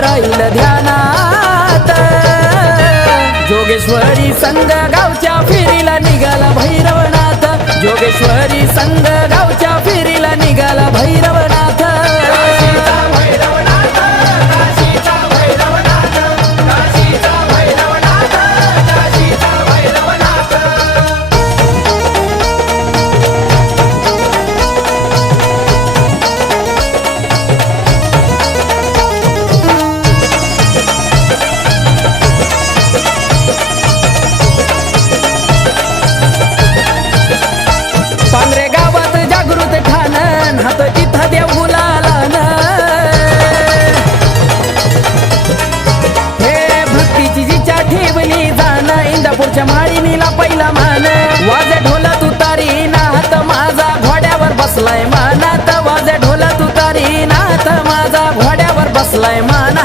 राहील ध्यानात। जोगेश्वरी संग गावच्या फेरीला निघाला भैरवनाथ, जोगेश्वरी संग गावच्या फेरीला निघाला भैरवनाथ। पांढरे गावात जागृत ठाणन, हात जिथं देव गुलालान। हे भक्तीची जिच्या ठेवली जाण, इंदापूरच्या माळिनीला पहिला मान। वाजे ढोला तुतारी नाथ माझा घोड्यावर बसलाय मानात, वाजे ढोला तुतारी नाथ माझा घोड्यावर बसलाय मान।